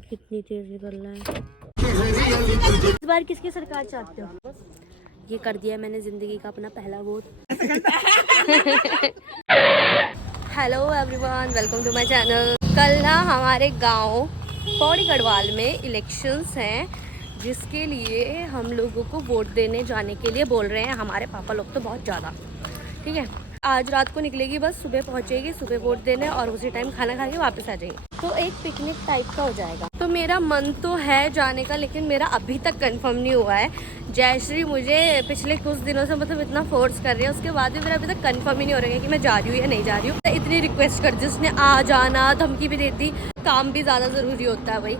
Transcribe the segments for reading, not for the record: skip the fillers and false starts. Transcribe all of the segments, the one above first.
कितनी तेज निकल रहा है। इस बार किसकी सरकार चाहते हो? ये कर दिया मैंने जिंदगी का अपना पहला vote. Hello everyone, welcome to my channel. कल ना हमारे गांव पौड़ी गढ़वाल में इलेक्शंस हैं, जिसके लिए हम लोगों को वोट देने जाने के लिए बोल रहे हैं हमारे पापा लोग तो बहुत ज़्यादा। ठीक है, आज रात को निकलेगी बस, सुबह पहुंचेगी, सुबह वोट देने और उसी टाइम खाना खा के वापस आ जाएगी। तो एक पिकनिक टाइप का हो जाएगा। तो मेरा मन तो है जाने का, लेकिन मेरा अभी तक कंफर्म नहीं हुआ है। जयश्री मुझे पिछले कुछ दिनों से मतलब इतना फोर्स कर रही है, उसके बाद भी मेरा अभी तक कंफर्म ही नहीं हो रहा है कि मैं जा रही हूँ या नहीं जा रही हूँ। तो इतनी रिक्वेस्ट कर दी उसने, आ जाना, धमकी भी देती। काम भी ज़्यादा ज़रूरी होता है भाई।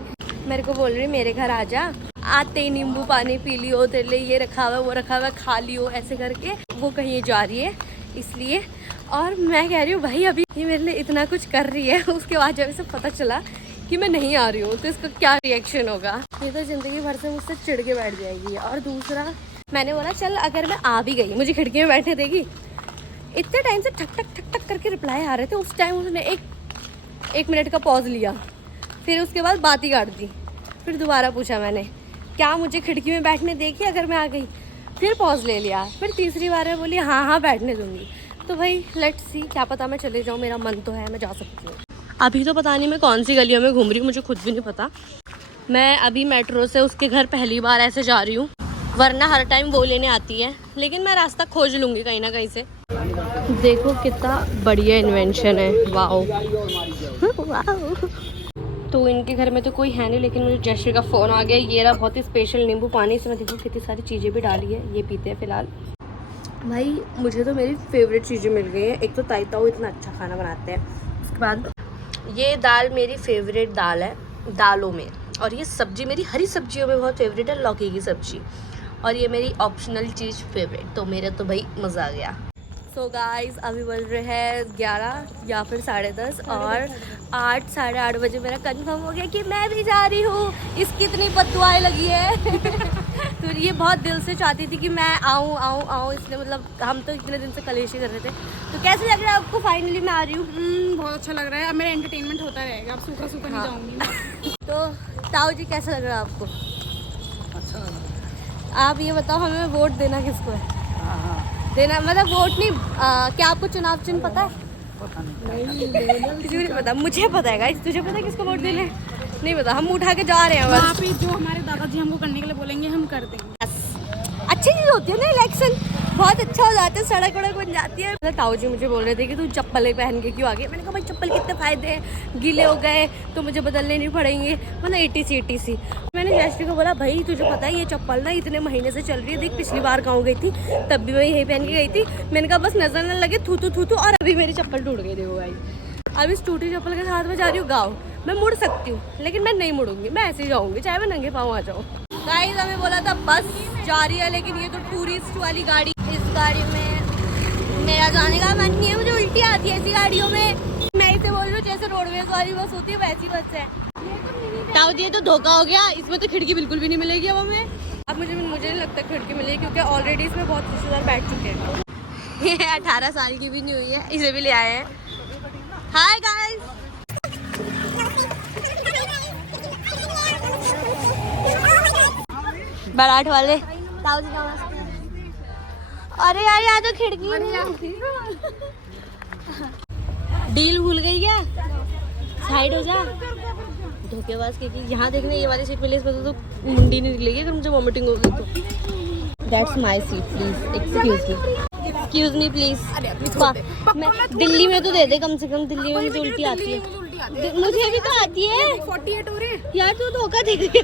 मेरे को बोल रही मेरे घर आ जा, आते ही नींबू पानी पी लियो, तेरे लिए ये रखा हुआ वो रखा हुआ खा लियो, ऐसे करके वो कहीं जा रही है इसलिए। और मैं कह रही हूँ भाई अभी ये मेरे लिए इतना कुछ कर रही है, उसके बाद जब इसे पता चला कि मैं नहीं आ रही हूँ तो इसका क्या रिएक्शन होगा। ये तो ज़िंदगी भर से मुझसे चिढ़ के बैठ जाएगी। और दूसरा, मैंने बोला चल अगर मैं आ भी गई मुझे खिड़की में बैठने देगी। इतने टाइम से ठक ठक ठक ठक करके रिप्लाई आ रहे थे, उस टाइम उसने एक मिनट का पॉज लिया, फिर उसके बाद बात ही काट दी। फिर दोबारा पूछा मैंने क्या मुझे खिड़की में बैठने देगी अगर मैं आ गई, फिर पॉज ले लिया। फिर तीसरी बार मैं बोली हाँ हाँ बैठने दूंगी। तो भाई लेट्स सी, क्या पता मैं चले जाऊँ, मेरा मन तो है मैं जा सकती हूँ। अभी तो पता नहीं मैं कौन सी गलियों में घूम रही हूँ, मुझे खुद भी नहीं पता। मैं अभी मेट्रो से उसके घर पहली बार ऐसे जा रही हूँ, वरना हर टाइम वो लेने आती है, लेकिन मैं रास्ता खोज लूँगी कहीं ना कहीं से। देखो कितना बढ़िया इन्वेंशन है, वाओ वाओ। तो इनके घर में तो कोई है नहीं, लेकिन मुझे जयश्री का फ़ोन आ गया। ये रहा बहुत ही स्पेशल नींबू पानी, इसमें देखो कितनी सारी चीज़ें भी डाली है, ये पीते हैं फ़िलहाल। भाई मुझे तो मेरी फेवरेट चीज़ें मिल गई हैं। एक तो ताऊ इतना अच्छा खाना बनाते हैं, उसके बाद ये दाल मेरी फेवरेट दाल है दालों में, और ये सब्ज़ी मेरी हरी सब्जियों में बहुत फेवरेट है, लौकी की सब्ज़ी, और ये मेरी ऑप्शनल चीज़ फेवरेट। तो मेरा तो भाई मज़ा आ गया। सो गाइस अभी बज रहे हैं 11 या फिर 10:30 और 8 साढ़े 8 बजे मेरा कंफर्म हो गया कि मैं भी जा रही हूँ। इसकी इतनी बददुआएं लगी है। तो ये बहुत दिल से चाहती थी कि मैं आऊँ आऊँ आऊँ, इसलिए मतलब हम तो इतने दिन से कलेश ही कर रहे थे। तो कैसे लग रहा है आपको फाइनली मैं आ रही हूँ? बहुत अच्छा लग रहा है। अब मेरा एंटरटेनमेंट होता रहेगा, अब सूखा सूखा नहीं जाऊँगी। तो ताऊ जी कैसा लग रहा है आपको? अच्छा लग रहा है। आप ये बताओ हमें वोट देना किसको है? हाँ देना मतलब वोट नहीं, क्या आपको चुनाव चिन्ह पता है? पता नहीं। तुझे नहीं पता? मुझे पता है गाइस। तुझे पता है किसको वोट देना है? नहीं पता, हम उठा के जा रहे हैं वहाँ बस। पे जो हमारे दादाजी हमको करने के लिए बोलेंगे हम कर देंगे। अच्छी चीज़ होती है ना इलेक्शन, बहुत अच्छा हो जाता है, सड़क वड़क बन जाती है। मतलब ताऊ जी मुझे बोल रहे थे कि तू चप्पल पहन के क्यों आ गई। मैंने कहा भाई चप्पल कितने फ़ायदे हैं, गीले हो गए तो मुझे बदलने नहीं पड़ेंगे, मतलब ATC। मैंने जयश्री को बोला भाई तुझे पता है ये चप्पल ना इतने महीने से चल रही है, देख पिछली बार गाँव गई थी तब भी मैं यही पहन के गई थी। मैंने कहा बस नजर न लगे, थू थू, और अभी मेरी चप्पल टूट गई। देखो भाई अब इस टूटी चप्पल के साथ मैं जा रही हूँ गाँव। मैं मुड़ सकती हूँ लेकिन मैं नहीं मुड़ूंगी, मैं ऐसे ही जाऊँगी चाहे मैं नंगे पाँव आ जाऊँ। गाइस हमें बोला था बस जा रही है, लेकिन ये तो टूरिस्ट वाली गाड़ी, इस गाड़ी में मेरा जाने का मन नहीं है, मुझे उल्टी आती है ऐसी गाड़ियों में। मैं इसे बोल रही हूँ जैसे रोडवेज वाली बस होती है वैसी बस है। ताऊ जी तो धोखा हो गया, इसमें तो खिड़की बिल्कुल भी नहीं मिलेगी अब हमें। अब मुझे नहीं लगता खिड़की मिलेगी, क्योंकि ऑलरेडी इसमें बहुत रिश्तेदार बैठ चुके हैं। ये 18 साल की भी नहीं हुई है, इसे भी ले आए हैं। हाय गाइस, बारात वाले ताऊ जी का। अरे यार यहाँ तो खिड़की डील भूल गई क्या? साइड हो जा धोखेबाज। क्योंकि यहाँ देखने ये वाली सीट मिली, इसमें तो मुंडी नहीं निकलेगी अगर मुझे वॉमिटिंग होगी तो। That's my seat please, excuse me please. मैं दिल्ली में तो दे दे कम से कम, दिल्ली में मुझे उल्टी आती है। मुझे भी तो आती है। 48 हो रहे हैं यार तू धोखा दे रही है।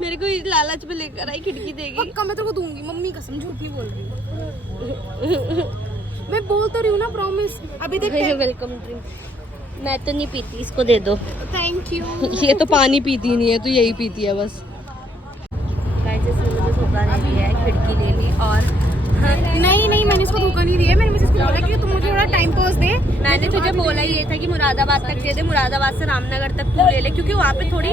मेरे को इस लालच में लेकर आई, खिड़की देगी। पक्का मैं तेरे को दूंगी, मम्मी कसम झूठ नहीं बोल रही। मैं बोल तो रही हूँ ना, प्रॉमिस। अभी देख वेलकम ड्रिंक मैं तो नहीं पीती, इसको दे दो। Thank you. ये तो पानी पीती नहीं है, तो यही पीती है बस। मुझे धोखा नहीं दिया है, खिड़की ले ली। और नहीं मैंने इसको धोखा नहीं दिया। मैंने इसको बोला कि तुम मुझे थोड़ा टाइम पास दे। मैंने तुझे बोला ये था कि मुरादाबाद तक दे दे, मुरादाबाद से रामनगर तक तू ले ले, क्योंकि वहाँ पे थोड़ी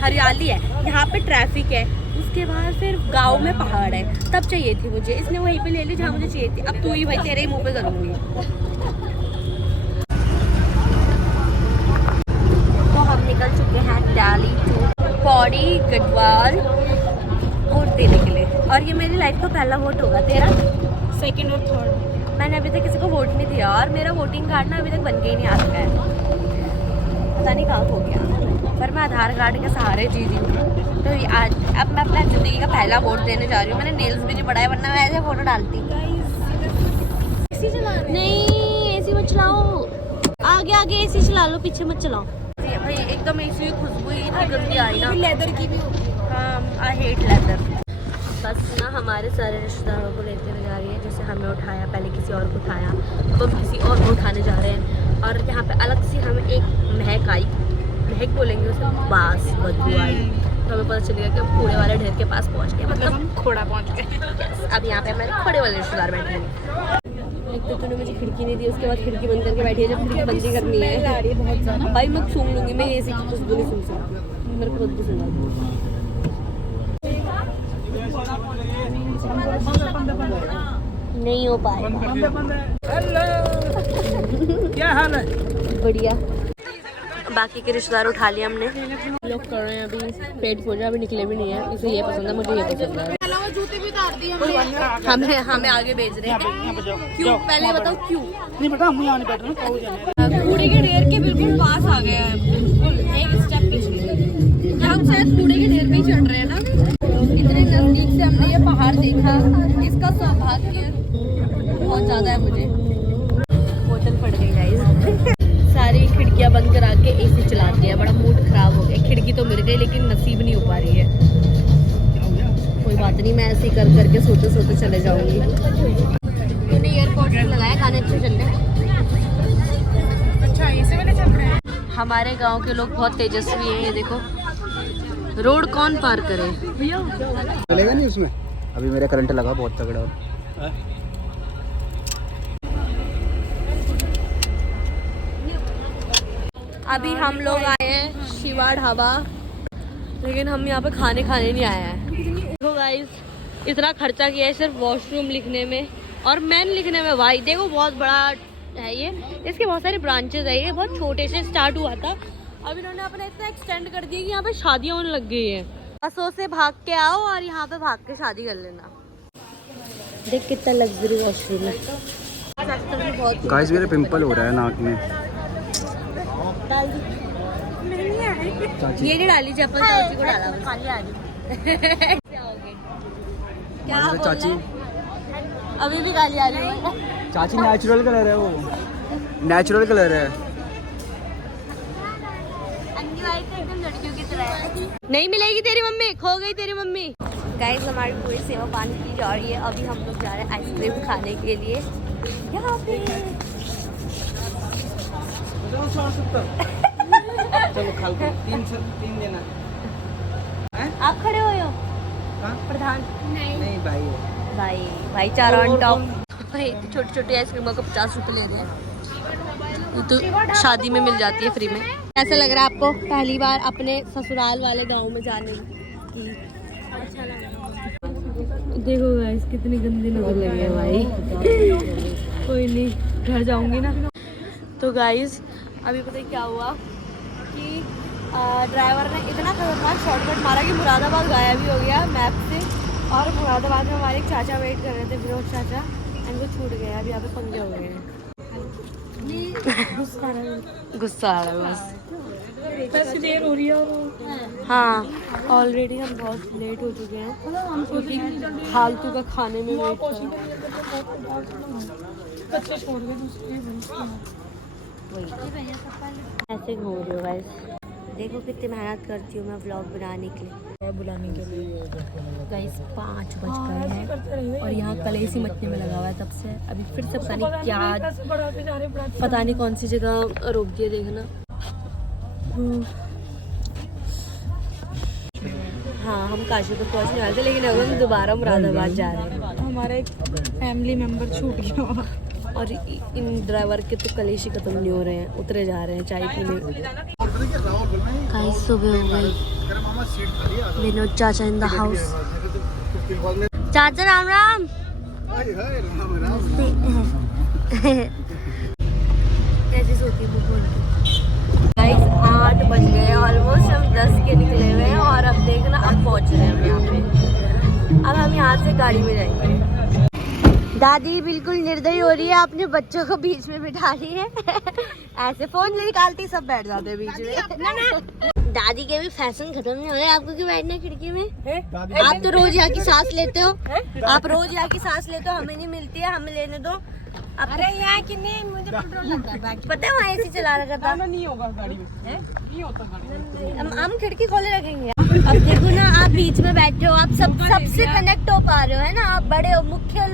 हरियाली है, यहाँ पे ट्रैफिक है, उसके बाद फिर गांव में पहाड़ है, तब चाहिए थी मुझे, इसने वहीं पे ले ली जहाँ मुझे चाहिए थी। अब तू ही भाई, तेरे ही मुँह पे करूँगी। तो हम निकल चुके गढ़वाल वोट देने के लिए। और ये मेरी लाइफ का पहला वोट होगा। तेरा? सेकंड और थर्ड। मैंने अभी तक किसी को वोट नहीं दिया और मेरा वोटिंग कार्ड ना अभी तक बन के ही नहीं आ रहा है, पता नहीं कहाँ हो गया। पर मैं आधार कार्ड के सहारे जी रही हूँ। तो आज अब मैं अपना ज़िंदगी का पहला वोट देने जा रही हूँ। मैंने नेल्स भी नहीं बढ़ाए वरना मैं ऐसे फोटो डालती। एसी चला रहे हैं। नहीं एसी मत चलाओ, आगे आगे एसी चला लो, पीछे मत चलाओ। भाई एकदम एसी की खुशबू ही इतनी गंदी आई ना। लेदर की भी होती है। हाँ आई हेट लेदर। बस ना हमारे सारे रिश्तेदारों को लेते हुए जा रही है। जैसे हमें उठाया, पहले किसी और को उठाया, अब हम किसी और को उठाने जा रहे हैं। और यहाँ पे अलग से हमें एक महक आई, महक बोलेंगे उसे, बास बदबू आई। तो हमें पता चलेगा कि हम कूड़े वाले ढेर के पास पहुँच गए, मतलब हम खोड़ा पहुंच गए। अब यहाँ पे हमारे कूड़े वाले रिश्तेदार बैठे हैं। एक तो तूने मुझे खिड़की नहीं दी, उसके बाद खिड़की बंद करके बैठी है। जब खिड़की बंद ही करनी है बहुत ज़्यादा। भाई मैं सूंघ लूँगी, मैं एसी की खुशबू नहीं सूंघ सकती, मेरे को खुद भी सूंघा। नहीं हो पाएगा। क्या हाल है? बढ़िया। बाकी के रिश्तेदार उठा लिया हमने। लोग कर रहे हैं अभी पेट पूजा, अभी निकले भी नहीं है। इसे ये पसंद है, मुझे ये पसंद है। अलावा जूते भी उतार दिए हमने। हमें आगे भेज रहे हैं। क्यों पहले बताओ क्यों? नहीं बेटा हम यहाँ नहीं बैठ रहे, कहो जाने। कूड़े के ढेर के बिल्कुल पास आ गया है, बिल्कुल एक स्टेप पीछे। हम शायद कूड़े के ढेर पे ही चढ़ रहे हैं ना। इतने नजदीक से हमने ये पहाड़ देखा, इसका सौभाग्य बहुत ज्यादा है मुझे। बोतल फट गई गाइस। सारी खिड़कियां बंद करा के एसी चला दिया, बड़ा मूड खराब हो गया। खिड़की तो मिल गई लेकिन नसीब नहीं हो पा रही है। कोई बात नहीं, मैं ऐसे ही कर करके सोते सोते चले जाऊंगी। तूने एयरपोर्ट लगाया, गाने अच्छे चल रहे हैं। अच्छा इसे मैंने चल रहे हैं। हमारे गांव के लोग बहुत तेजस्वी हैं, ये देखो। रोड कौन पार करे भैया? चलेगा नहीं उसमें, अभी मेरा करंट लगा बहुत तगड़ा। अभी हम लोग आए हैं शिवा ढाबा, लेकिन हम यहाँ पे खाने नहीं आए हैं। देखो गाइस, इतना खर्चा किया है सिर्फ वॉशरूम लिखने में और मैन लिखने में। भाई देखो बहुत बड़ा है ये, इसके बहुत सारे ब्रांचेस है। ये बहुत छोटे से स्टार्ट हुआ था, अब इन्होंने अपना इतना एक्सटेंड कर दिया कि यहाँ पे शादियाँ होने लग गई हैं। बसों से भाग के आओ और यहाँ पे भाग के शादी कर लेना। देख कितना लग्जरी वॉशरूम है। गाइस मेरे पिंपल हो रहा है नाक में। डाल दी ये नहीं डाली, चप्पल चाची को डाला बस। खाली आ रही क्या हो गया? क्या बोल चाची रहा? अभी भी गाली आ रही है। चाची नेचुरल कलर है वो, नेचुरल कलर है। एकदम लड़कियों की तरह है। नहीं मिलेगी तेरी मम्मी, खो गई तेरी मम्मी। गाइस हमारी पूरी सेवा पानी की जा रही है। अभी हम लोग जा रहे हैं आइसक्रीम खाने के लिए यहाँ पे। चलो खाल को तीन देना। आप खड़े हो यो? प्रधान नहीं भाई भाईचारा ऑन टॉप। छोटी छोटी आइसक्रीमों को 50 रुपए ले रहे हैं। ये तो शादी में मिल जाती है फ्री में। कैसा लग रहा है आपको पहली बार अपने ससुराल वाले गांव में जाने की? अच्छा लगा। देखो गाइस कितनी गंदी नजर लगी है भाई। कोई नहीं, घर जाऊंगी ना। तो गाइस अभी पता है क्या हुआ कि ड्राइवर ने इतना खतरनाक शॉर्टकट मारा कि मुरादाबाद गायब ही हो गया मैप से। और मुरादाबाद में हमारे एक चाचा वेट कर रहे थे, विनोद चाचा, एंड वो छूट गया। अभी यहाँ पे पंगे हो गए हैं। गुस्सा आ रहा है बस। देर हो रही है। हाँ ऑलरेडी हम बहुत लेट हो चुके हैं क्योंकि फालतू का खाने में वेट बच्चे छोड़ गए दूसरे। ऐसे घूम रही हो गाइस। देखो कितनी मेहनत करती हूँ मैं व्लॉग बनाने के लिए, बुलाने के लिए। गाइस 5 बज गए हैं और यहाँ कलेसी मचने में लगा हुआ है तब से। अभी फिर से पता नहीं क्या, पता नहीं कौन सी जगह रोक दिए, देखना। हाँ हम काशीपुर पहुँचने वाले थे लेकिन अब हम दोबारा मुरादाबाद जा रहे हैं। हमारा एक फैमिली मेंबर छूट गया और इन ड्राइवर के तो कलेशी खत्म नहीं हो रहे हैं, उतरे जा रहे हैं चाय पीने। गाइस सुबह हो गई, विनोद चाचा इन द हाउस। चाचा राम राम। कैसी सोती है बोल के। गाइस 8 बज गए, ऑलमोस्ट हम 10 के निकले हुए हैं और अब देखना गाड़ी में जाएंगे। दादी बिल्कुल निर्दयी हो रही है, अपने बच्चों को बीच में बिठा रही है। ऐसे फोन निकालती सब बैठ जाते हैं बीच में। दादी के भी फैशन खत्म नहीं हो रहे। आपको क्यों बैठना है खिड़की में? आप तो रोज यहाँ की सांस लेते हो, आप रोज यहाँ की सांस लेते हो, हमें नहीं मिलती है, हमें लेने दो। अरे यहाँ कि नहीं, मुझे पेट्रोल लगता है बैठ। पता है वहाँ एसी चला रखा था। नहीं होगा गाड़ी में, नहीं होता गाड़ी में। हम खिड़की खोले रखेंगे। अब देखो ना, आप बीच में बैठे हो, आप सबसे कनेक्ट हो पा रहे हो, है ना? आप बड़े हो, मुख्य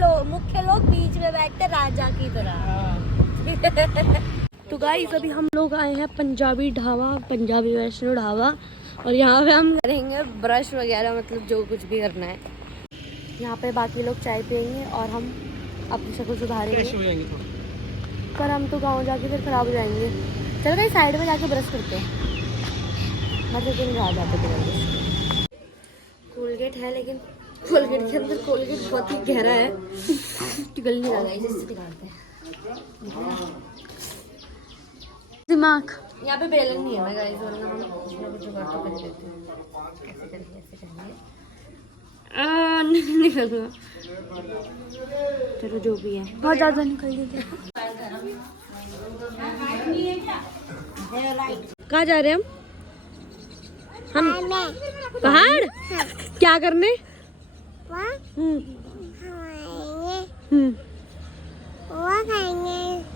लोग बीच में बैठते राजा की तरह। तो गाइस अभी हम लोग आए हैं पंजाबी ढाबा, पंजाबी वैष्णो ढाबा, और यहाँ पे हम करेंगे ब्रश वगैरह, मतलब जो कुछ भी करना है। यहाँ पे बाकी लोग चाय पियेंगे और हम अपनी शक्ल सुधारेंगे, पर हम तो गाँव जाके फिर खराब हो जाएंगे। चलो कहीं साइड में जाके ब्रश करते हैं, मतलब कि जा जाते थे। कोलगेट है, लेकिन कोलगेट के अंदर कोलगेट बहुत ही गहरा है, पिघल नहीं रहा है, इससे निकालते हैं। दिमाग यहाँ पे बेलन नहीं है, मैं गाइस वरना हम कुछ ना कुछ जुगाड़ तो कर लेते हैं। ऐसे करेंगे नहीं निकलूंगा, चलो जो भी है, बहुत ज़्यादा निकल देते। कहाँ जा रहे हैं हम? पहाड़? क्या करने?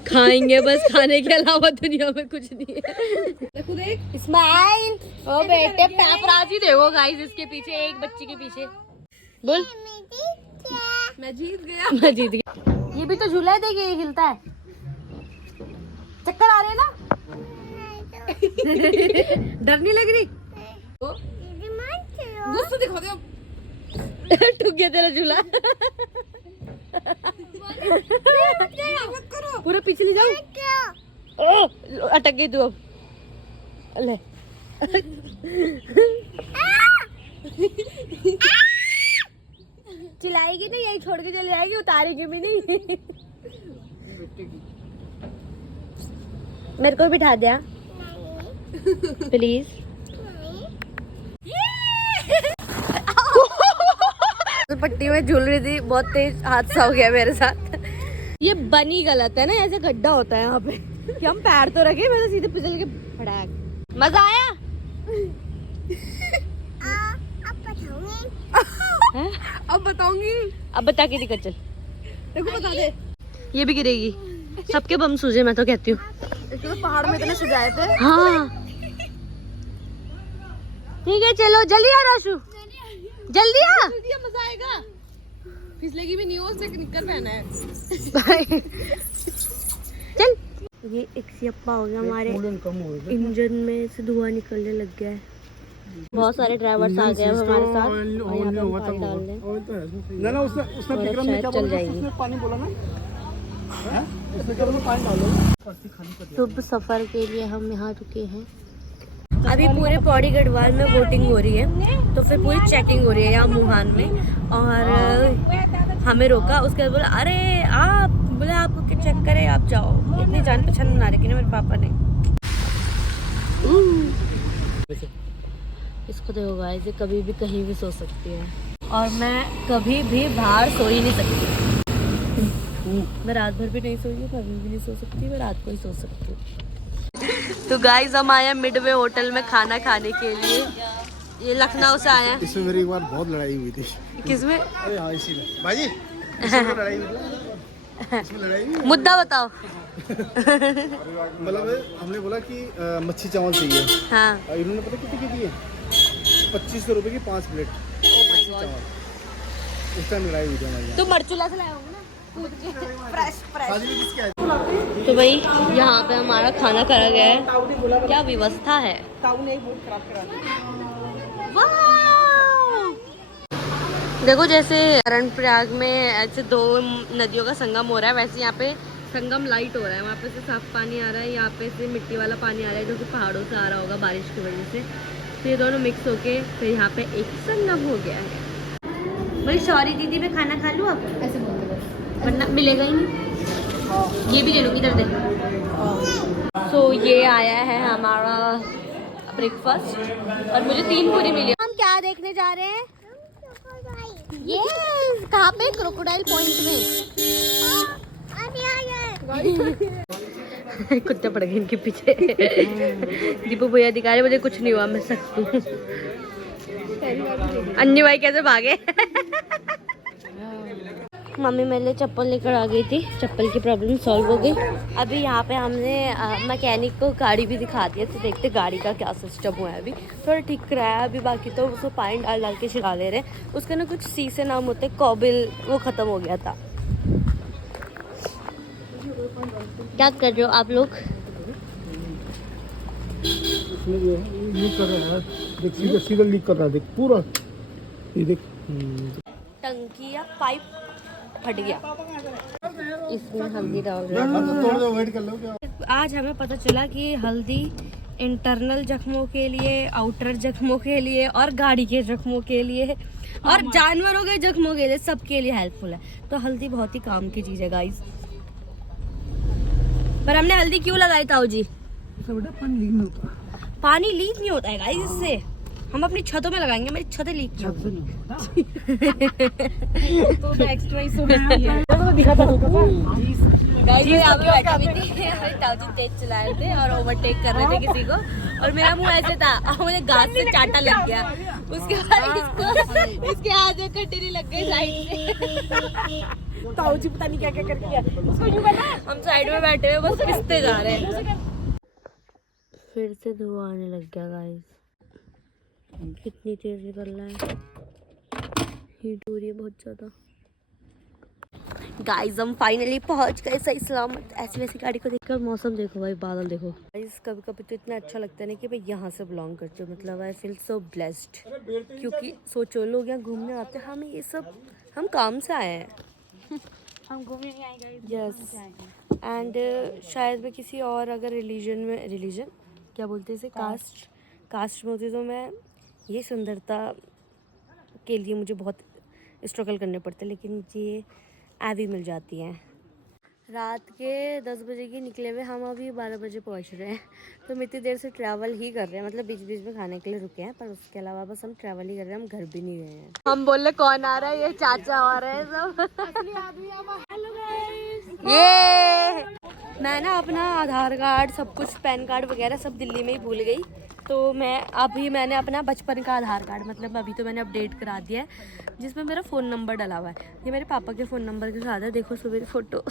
खाएंगे बस, खाने के अलावा दुनिया में कुछ नहीं है। इस्माइल, ओ बेटे पैपराजी देखो गाइस इसके पीछे, एक बच्ची के पीछे। बोल मैं जीत गया। ये भी तो झूला है, देखिए ये हिलता है। चक्कर आ रहे हैं ना? डर नहीं लग रही? गुस्सा दिखा दो। टूट गया तेरा झूला। पूरा पीछे ले जाओ। ओ अटक गई तू अब। ले चिल्लाएगी नहीं, यही छोड़ के चले जाएगी, उतारेगी भी नहीं। मेरे को बिठा दिया प्लीज। तो पट्टी में झूल रही थी, बहुत तेज हादसा हो गया मेरे साथ। ये बनी गलत है ना, ऐसे गड्ढा होता है यहाँ पे कि हम पैर तो रखे, मैं तो सीधे फिसल के फटाक। मजा आया? अब बताऊंगी। अब बता के दिक्कत, चल देखो बता दे। ये भी गिरेगी, सबके बम सूझे, मैं तो कहती हूँ। तो पहाड़ में इतने सजाए थे। हाँ ठीक है, चलो जल्दी आ राशु, जल्दी आ। मजा आएगा, फिसलेगी भी नहीं हो, उससे निक्कर पहना है। चल, ये एक सियप्पा हो गया हमारे इंजन में से, धुआं निकलने लग गया है। बहुत सारे ड्राइवर्स आ गए हमारे साथ, और यहाँ पे हम पानी डाल रहे हैं। ना उसने विक्रम ने क्या चल जाएगी। उसने पानी बोला ना, उसने क्या बोला, पानी डालो। शुभ सफर के लिए हम यहाँ रुके हैं। अभी पूरे पौड़ी गढ़वाल में वोटिंग हो रही है, तो फिर पूरी चेकिंग हो रही है यहाँ मुहान में, और हमें रोका। उसके बाद बोला अरे आप, बोला आपको क्या चेक करे, आप जाओ। इतनी जान पहचान बना रखी ना मेरे पापा ने। इसको देखो गाइस, ये कभी भी कहीं भी सो सकती है, और मैं कभी भी बाहर सो ही नहीं सकती। मैं रात भर भी नहीं सोई हूँ, कभी भी नहीं सो सकती, मैं रात को ही सो सकती हूँ। तो गाइस हम आए मिडवे होटल में खाना खाने के लिए। ये लखनऊ से आया है। इसमें मेरी एक बार बहुत लड़ाई हुई थी। किसमें? अरे हाँ इसी में भाई, इसमें लड़ाई हुई थी। इसमें लड़ाई हुई। मुद्दा बताओ। मतलब हमने बोला कि मच्छी चावल चाहिए। हाँ। इन्होंने पता कितनी की दिए? 2500 रुपए की 5 प्लेट मच्छी चावल। उस टाइम लड़ाई हुई थी हमारी। तो मरचुला से लाए होंगे ना? Fresh fresh. तो भाई यहाँ पे हमारा खाना करा गया है, क्या व्यवस्था है। देखो जैसे कर्णप्रयाग में ऐसे 2 नदियों का संगम हो रहा है, वैसे यहाँ पे संगम लाइट हो रहा है। वहाँ पे से साफ पानी आ रहा है, यहाँ पे से मिट्टी वाला पानी आ रहा है, जो कि पहाड़ों से आ रहा होगा बारिश की वजह से। तो ये दोनों मिक्स होके फिर यहाँ पे एक संगम हो गया है। भाई सॉरी दीदी, मैं खाना खा लूँ? आप ऐसे बोलते बस, वरना मिलेगा ही नहीं। ये भी ले लो, इधर दे। सो ये आया है हमारा ब्रेकफास्ट, और मुझे 3 पूरी मिली। हम क्या देखने जा रहे हैं? यस, कहाँ पे? क्रोकोडाइल पॉइंट में। कुत्ते पड़ गए इनके पीछे। दीपू भैया दिखा रहे मुझे कुछ नहीं हुआ, मैं सकती हूँ। अन्नी भाई कैसे भागे। मम्मी मेरे लिए चप्पल लेकर आ गई थी, चप्पल की प्रॉब्लम सॉल्व हो गई। अभी यहाँ पे हमने मैकेनिक को गाड़ी भी दिखा दिया, तो देखते गाड़ी का क्या सिस्टम हुआ है। अभी थोड़ा ठीक कराया अभी, बाकी तो उसको पानी डाल डाल के छिड़ा ले रहे। उसका ना कुछ सी से नाम होते, कॉबिल, वो ख़त्म हो गया था। क्या कर रहे हो आप लोग? लीक कर रहा है, देख सीधा सीधा लीक कर रहा है, देख पूरा ये देख। टंकी या पाइप फट गया, इसमें हल्दी डाल रहे थोड़ा सा वेट कर लो। क्या हैं। आज हमें पता चला कि हल्दी इंटरनल जख्मों के लिए, आउटर जख्मों के लिए और गाड़ी के जख्मों के लिए और जानवरों के जख्मों के लिए, सबके लिए हेल्पफुल है। तो हल्दी बहुत ही काम की चीज़ है गाइस। पर हमने हल्दी क्यों लगाई ताऊ जी? पानी लीक नहीं होता है गाइस इससे। हम अपनी छतों में लगाएंगे, मेरी छतें लीक नहीं होती। तो एक्स्ट्रा ही सुना है। गाइस यहाँ पे बैठी हुई थी, हमारे ताऊ जी तेज चला रहे थे और ओवरटेक कर रहे थे किसी को, और मेरा मुंह ऐसे था और मुझे घास से चाटा लग गया। उसके बाद इसके हाथ में कटरी लग गई साइड से। ताऊ जी पता नहीं क्या क्या करके किया उसको, यूं करना। हम साइड में बैठे हुए बस पिसते जा रहे हैं। फिर से धुआं आने लग गया गाइस। कितनी तेज निकल रहा है, हीट हो रही है बहुत ज्यादा। गाइस हम फाइनली पहुंच गए सही सलामत। ऐसी वैसी गाड़ी को देखकर मौसम देखो भाई, बादल देखो गाइस। कभी कभी तो इतना अच्छा लगता है ना कि भाई यहाँ से बिलोंग करते हो, मतलब आई फील सो ब्लेस्ड। क्योंकि सोचो लोग यहाँ घूमने आते हैं, हमें ये सब, हम काम से आए हैं। हम घूमने नहीं आए गाइस। यस, एंड शायद मैं किसी और अगर रिलीजन क्या बोलते हैं इसे, कास्ट में होती तो मैं ये सुंदरता के लिए मुझे बहुत स्ट्रगल करने पड़ते, लेकिन मुझे ये एवी मिल जाती हैं। रात के 10 बजे की निकले हुए हम अभी 12 बजे पहुंच रहे हैं, तो हम इतनी देर से ट्रैवल ही कर रहे हैं। मतलब बीच बीच में खाने के लिए रुके हैं, पर उसके अलावा बस हम ट्रैवल ही कर रहे हैं, हम घर भी नहीं गए हैं। हम बोल रहे कौन आ रहा है, ये चाचा आ रहे हैं सब। ये मैं ना अपना आधार कार्ड, सब कुछ, पैन कार्ड वगैरह सब दिल्ली में ही भूल गई। तो मैंने अपना बचपन का आधार कार्ड, मतलब अभी तो मैंने अपडेट करा दिया है, जिसमें मेरा फ़ोन नंबर डला हुआ है। ये मेरे पापा के फ़ोन नंबर के साथ है। देखो सुबह की फ़ोटो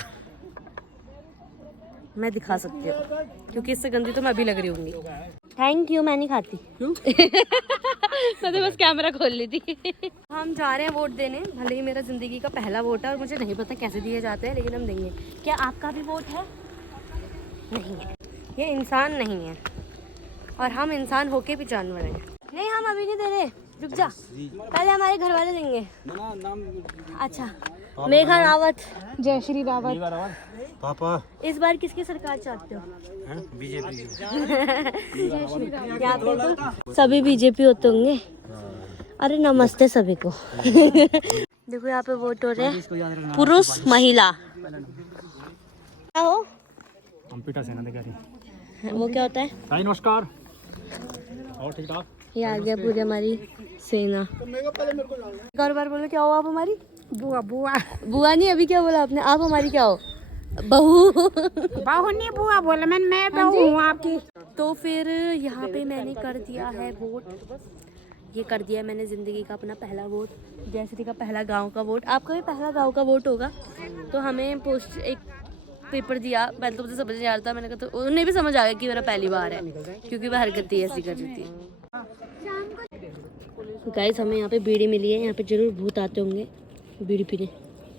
मैं दिखा सकती हूँ, क्योंकि इससे गंदी तो मैं अभी लग रही होंगी। थैंक यू, मैं नहीं खाती। क्यों? मैं तो बस कैमरा खोल ली थी। हम जा रहे हैं वोट देने, भले ही मेरा ज़िंदगी का पहला वोट है और मुझे नहीं पता कैसे दिए जाते हैं, लेकिन हम देंगे। क्या आपका भी वोट है? नहीं है, ये इंसान नहीं है, और हम इंसान होके भी जानवर हैं। नहीं हम अभी नहीं दे रहे, रुक जा, पहले हमारे घर वाले देंगे। अच्छा, मेघा रावत, जय श्री रावत। पापा इस बार किसकी सरकार चाहते हो? बीजेपी। यहाँ पे तो सभी बीजेपी होते होंगे। अरे नमस्ते सभी को। देखो यहाँ पे वोट हो रहे हैं, पुरुष महिला। क्या हो? हम पिटा सेना अधिकारी। वो क्या होता है? नमस्कार। और ठीक ठाक। ये आ गया पूरी हमारी सेना। एक और बार बोलो, क्या हो आप हमारी? बुआ बुआ बुआ नहीं, अभी क्या बोला आपने? आप हमारी क्या हो? बहू। बहू नहीं, बुआ बोला मैं बहू हूँ आपकी। तो फिर यहाँ पे मैंने कर दिया है वोट। ये कर दिया मैंने ज़िंदगी का अपना पहला वोट, जैसे का पहला गांव का वोट। आपका भी पहला गांव का वोट होगा। तो हमें पोस्ट एक पेपर दिया, पहले तो मुझे समझ नहीं आ रहा था, मैंने कहा तो उन्हें भी समझ आ गया कि मेरा पहली बार है, क्योंकि वह हरकत ही ऐसी कर रही थी। गाइस हमें यहाँ पे बीड़ी मिली है, यहाँ पे जरूर भूत आते होंगे बीड़ी पीने।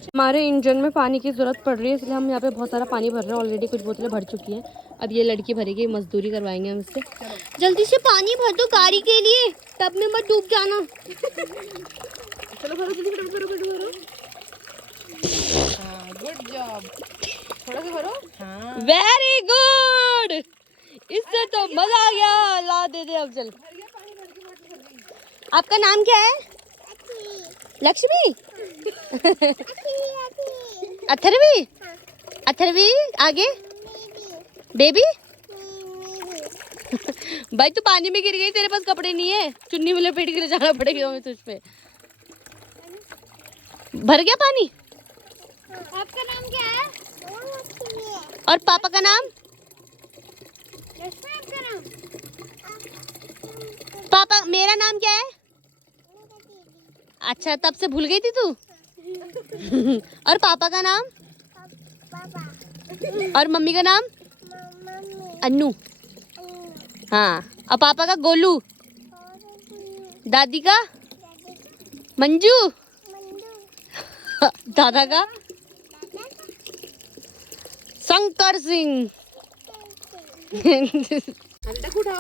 हमारे इंजन में पानी की ज़रूरत पड़ रही है, इसलिए हम यहाँ पे बहुत सारा पानी भर रहे हैं। ऑलरेडी कुछ बोतलें भर चुकी हैं, अब ये लड़की भरेगी, मजदूरी करवाएंगे हम इससे। जल्दी से पानी भर दो गाड़ी के लिए, तब में मत डूब जाना। चलो भरो जल्दी, भरो। गुड जॉब, थोड़ा सा भरो। वेरी गुड, इससे तो मजा आ गया। ला दे अब चल। आपका नाम क्या है? लक्ष्मी। अथर्वी, आगे बेबी। भाई तू पानी में गिर गई, तेरे पास कपड़े नहीं है, चुन्नी में लपेट के ले जाना पड़ेगा हमें तुझ पे। भर गया पानी? आपका नाम क्या है? और पापा का नाम? आपका नाम? पापा मेरा नाम क्या है? अच्छा, तब से भूल गई थी तू? और पापा का नाम? और मम्मी का नाम? अन्नू। हाँ, और पापा का गोलू। दादी का? मंजू। दादा का? शंकर सिंह।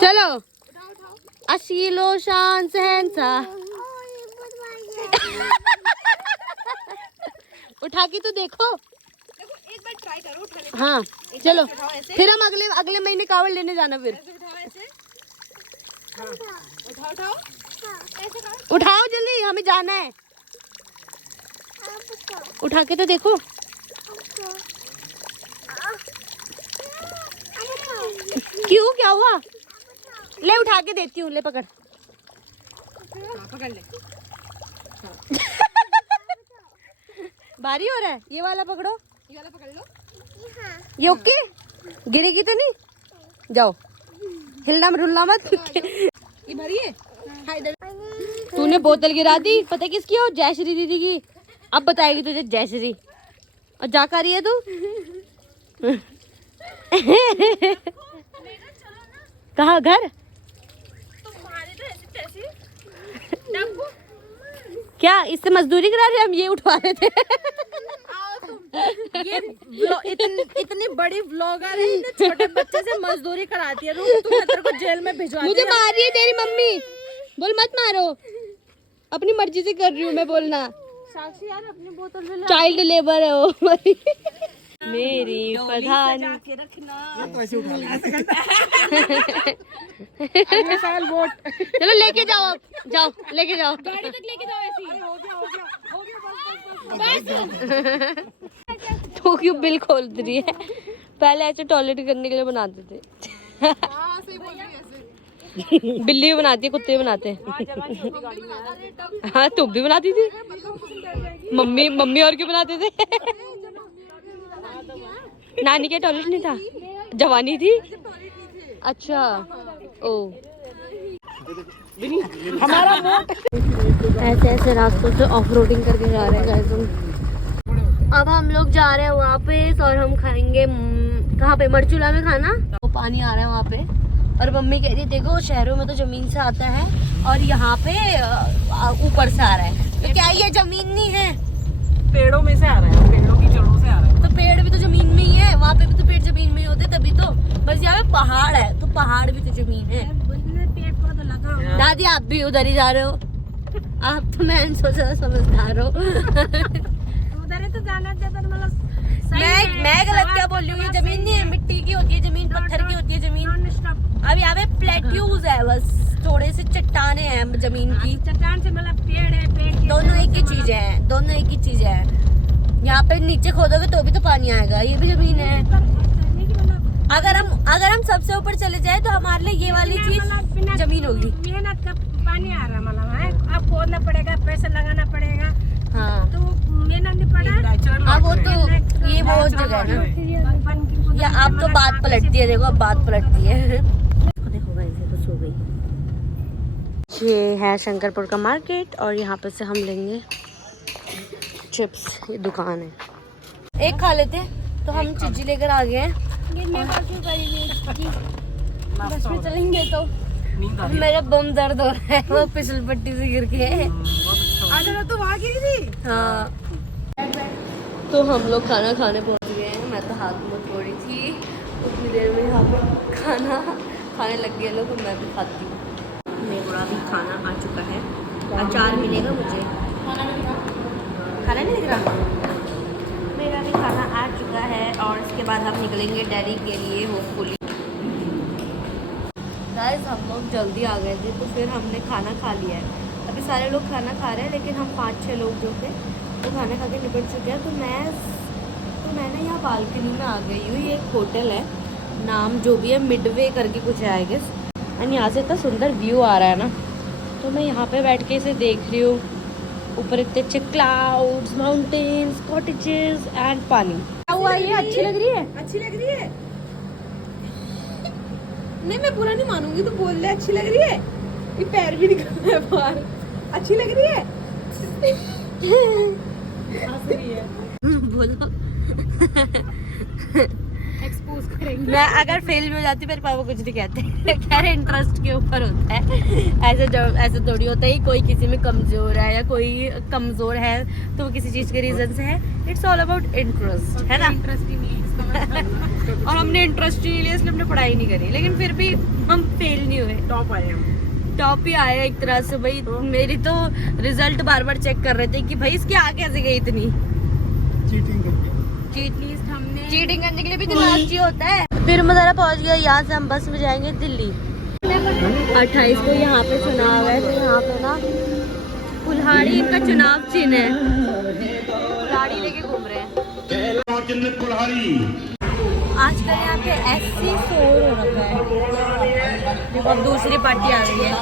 चलो, अशीलो शान सहनसा। उठा के तो देखो। एक बार ट्राई करो उठाने का। हाँ चलो, फिर हम अगले अगले महीने कावड़ लेने जाना। फिर उठाओ ऐसे। हाँ। उठाओ उठाओ। ऐसे करो। उठाओ जल्दी, हमें जाना है। उठा के तो देखो। क्यों, क्या हुआ? ले उठा के देती हूँ, ले पकड़। पकड़ ले। भारी हो रहा है, ये वाला पकड़ो। ये वाला पकड़ लो। ये ओके? गिरेगी तो नहीं? जाओ, हिलना रुलना मत। ये भरी है? हाँ इधर। तूने बोतल गिरा दी, पता किसकी हो? जयश्री दीदी की। अब बताएगी तुझे जयश्री। और जा कर रही है तू? कहाँ घर? क्या इससे मजदूरी करा रहे? हम ये उठवा रहे थे। ये इतनी बड़ी व्लॉगर है, इतने छोटे बच्चे से मजदूरी कराती है। रुक, तू तेरे को जेल में भिजवा मुझे मार रही है तेरी मम्मी। बोल मत मारो, अपनी मर्जी से कर रही हूँ मैं। बोलना साक्षी यार अपनी बोतल में चाइल्ड लेबर है वो। मेरी प्रधान। के रखना। ये तो ऐसे उठा लेंगे। अगले साल वोट। चलो लेके जाओ, अब जाओ लेके जाओ। गाड़ी तक लेके जाओ ऐसी। हो गया हो गया हो गया बस। तो क्यों बिल खोल रही है? पहले ऐसे टॉयलेट करने के लिए बनाते थे। हाँ सही बोल रही है ऐसे। बिल्ली भी बनाती है, कुत्ते भी बनाते हैं। हाँ तुम भी बनाती थी। मम्मी मम्मी और क्यों बनाते थे? नानी के टॉयलेट नहीं था, जवानी थी। अच्छा ओ, हमारा वोट। ऐसे ऐसे रास्तों से ऑफ रोडिंग करके जा रहे हैं गाइस हम। अब हम लोग जा रहे हैं वापस और हम खाएंगे कहाँ पे? मरचूला में खाना। वो पानी आ रहा है वहाँ पे और मम्मी कह रही देखो शहरों में तो जमीन से आता है और यहाँ पे ऊपर से आ रहा है। तो क्या ये जमीन नहीं है? पेड़ों में से आ रहा है, पेड़ों की जड़ों से आ रहा है। तो पेड़ भी तो जमीन में ही है, वहाँ पे भी तो पेड़ जमीन में ही होते, तभी तो। बस यहाँ पे पहाड़ है तो पहाड़ भी तो जमीन है। पेड़ पौधा लगा। दादी आप भी उधर ही जा रहे हो। आप तो मैं सोचा समझदार हो। उधर ही तो जाना चाहिए मतलब। मैं गलत क्या बोल रही हूँ? ये जमीन नहीं है, मिट्टी की होती है जमीन, पत्थर की होती है जमीन। अब यहाँ पे प्लेट्यूज है, बस थोड़े से चट्टाने हैं जमीन की। चट्टान से मतलब पेड़ है, पेड़ की दोनों एक ही चीजें हैं, दोनों एक ही चीजें हैं। यहाँ पे नीचे खोदोगे तो भी तो पानी आएगा, ये भी जमीन है। अगर हम सबसे ऊपर चले जाए तो हमारे लिए ये वाली चीज जमीन होगी। मेहनत का पानी आ रहा मतलब है। अब खोदना पड़ेगा, पैसा लगाना पड़ेगा। हाँ तो मेहनत नहीं पड़ा। अब वो तो ये वो जगह है ना। या अब तो बात पलटती है, देखो अब बात पलटती है। देखो गाइस ये तो सो गई। ये है शंकरपुर का मार्केट और यहाँ पे से हम लेंगे चिप्स। ये दुकान है, एक खा लेते हैं। तो हम चिज्जी लेकर आ गए हैं। बस में चलेंगे तो मेरा बम दर्द हो रहा है, वो फिसल पट्टी से गिर के। तो वहाँ गिरी थी। हाँ तो हम लोग खाना खाने पहुंच गए हैं। मैं तो हाथ मुँह धो रही थी, उतनी देर में यहाँ पे खाना खाने लग गए लोग, तो मैं भी खाती हूँ। मेरा भी खाना आ चुका है, अचार मिलेगा मुझे। खाना नहीं दिख रहा? मेरा भी खाना आ चुका है और इसके बाद हम निकलेंगे दिल्ली के लिए होपफुली। गाइस हम लोग जल्दी आ गए थे तो फिर हमने खाना खा लिया है। अभी सारे लोग खाना खा रहे हैं लेकिन हम 5-6 लोग जो थे तो खाना खा के निपट चुके हैं। तो मैं ना यहाँ बालकनी में आ गई हूँ। ये एक होटल है, नाम जो भी है मिडवे करके कुछ है आई गेस। एंड यहाँ से इतना सुंदर व्यू आ रहा है ना, तो मैं यहाँ पे बैठ के इसे देख रही हूँ। ऊपर इतने अच्छे क्लाउड्स, माउंटेन्स, कॉटेजेस एंड पानी। क्या हुआ ये? अच्छी लग रही है? अच्छी लग रही है? नहीं मैं बुरा नहीं मानूंगी, तो बोल दे अच्छी लग रही है। ये पैर भी निकल रहा है बाहर। अच्छी लग रही है? हंस रही है। बोलो। एक्सपोज करेंगे। मैं अगर फेल भी हो जाती मेरे पापा कुछ नहीं कहते। कह रहे इंटरेस्ट के ऊपर होता है। ऐसे थोड़ी होता है कोई किसी में कमजोर है या कोई कमजोर है तो वो किसी चीज के रीजन से है। इट्स ऑल अबाउट इंटरेस्ट, है ना? इंटरेस्ट ही नहीं है इसका मतलब। और हमने इंटरेस्ट ही नहीं लिया इसलिए हमने पढ़ाई नहीं करी, लेकिन फिर भी हम फेल नहीं हुए, टॉप आए हम। टॉप ही आया एक तरह से। भाई मेरी तो रिजल्ट बार बार चेक कर रहे थे कि भाई इसकी आ कैसे गई इतनी। चीटिंग करके। चीटिंग करने के लिए भी दिमाग चाहिए होता है। फिर मज़ारा पहुंच गया। यहाँ से हम बस में जाएंगे दिल्ली। 28 को यहाँ पे चुनाव है, तो यहाँ पे ना कुल्हाड़ी इनका चुनाव चिन्ह है। कुल्हाड़ी लेके घूम रहे हैं आजकल। यहाँ पे ऐसी शोर हो रखा है। देखो अब दूसरी पार्टी आ गई है,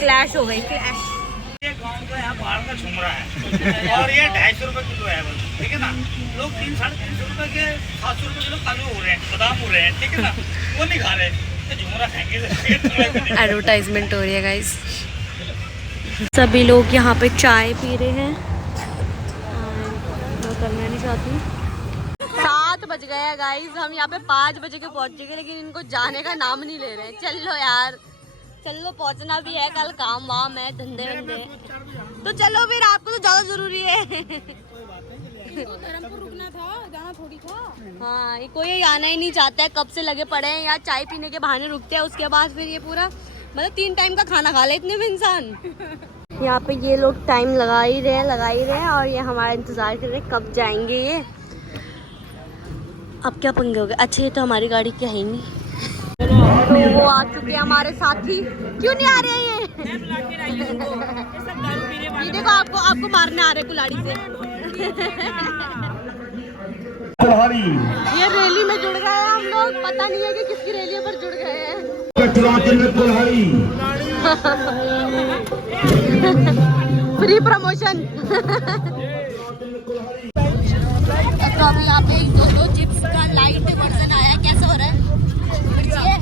क्लैश हो गई, क्लैश। गाँव का यहाँ बाहर का झुमरा है और ये 250 रुपए किलो है बस, ठीक है ना। लोग 300-350 रुपए के 700 रुपए किलो काजू हो रहे हैं, बादाम हो रहे हैं, ठीक है ना। वो नहीं खा रहे, तो झुमरा खाएंगे। एडवर्टाइजमेंट हो रही है गाइस। सभी लोग यहाँ पे चाय पी रहे हैं। मैं करना नहीं चाहती। 7 बज गए हैं गाइस, हम यहाँ पे 5 बजे के पहुँचेंगे, लेकिन इनको जाने का नाम नहीं ले रहे हैं। चलो यार, चलो पहुंचना भी है, कल काम वाम है, धंधे वंधे। तो चलो फिर, आपको तो ज्यादा जरूरी है। धर्मपुर रुकना था, जाना थोड़ी था। हाँ, ये कोई आना ही नहीं चाहता है, कब से लगे पड़े हैं यार। चाय पीने के बहाने रुकते हैं, उसके बाद फिर ये पूरा मतलब 3 टाइम का खाना खा ले इतने में इंसान। यहाँ पे ये लोग टाइम लगा ही रहे हैं और ये हमारा इंतजार कर रहे हैं कब जाएंगे ये। अब क्या पंगे हो गए? अच्छा ये तो हमारी गाड़ी क्या है नहीं। तो वो आ चुके हैं हमारे साथी। क्यों नहीं आ रहे हैं ये देखो, आपको मारने आ रहे कुल्हाड़ी से। ये रैली में जुड़ गए हैं हम लोग, पता नहीं है कि किसकी रैली पर जुड़ गए हैं। Free promotion. तो अभी यहाँ पे 2 चिप्स का लाइट वर्जन आया, कैसा हो रहा है? मिर्ची है?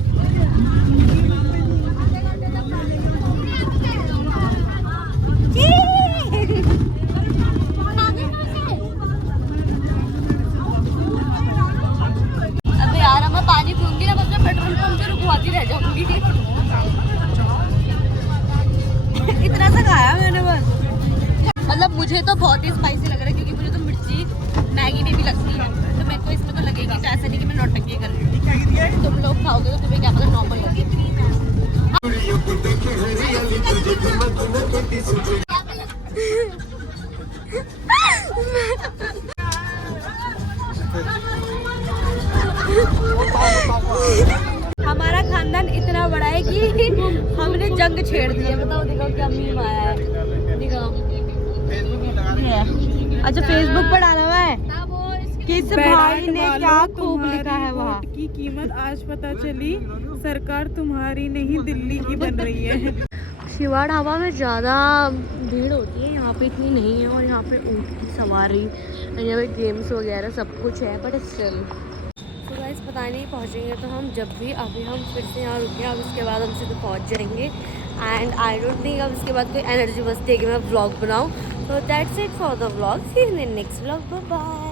अबे यार मैं पानी पीऊंगी ना, बस मैं पेट्रोल पंप पे रुकवाती रह जाऊंगी। इतना सा खाया मैंने बस। मतलब मुझे तो बहुत ही स्पाइसी लग रहा है, क्योंकि मुझे तो मिर्ची मैगी में भी लगती है, तो मेरे को इसमें तो लगेगी। ऐसा नहीं कि मैं नौटंकी कर रही हूँ। तुम लोग खाओगे तो तुम्हें क्या पता नॉर्मल लगेगी। हमारा खानदान इतना बड़ा है कि हमने जंग छेड़ दी है। बताओ, दिखाओ क्या मीम आया है, दिखाओ। अच्छा फेसबुक पर डाला हुआ है, किस भाई ने क्या खूब लिखा है वहाँ। की कीमत आज पता चली, सरकार तुम्हारी नहीं दिल्ली की बन रही है। शिवा ढाबा में ज़्यादा भीड़ होती है, यहाँ पे इतनी नहीं है। और यहाँ पे ऊँट की सवारी, यहाँ पे गेम्स वगैरह सब कुछ है, बट स्टिल। तो गाइस पता नहीं पहुँचेंगे तो हम जब भी, अभी हम फिर से यहाँ रुके, अब इसके बाद हम सीधे पहुँच जाएंगे। एंड आई डोंट थिंक अब इसके बाद कोई एनर्जी बचती है कि मैं व्लॉग बनाऊँ। So that's it for the vlog. See you in the next vlog. Bye bye.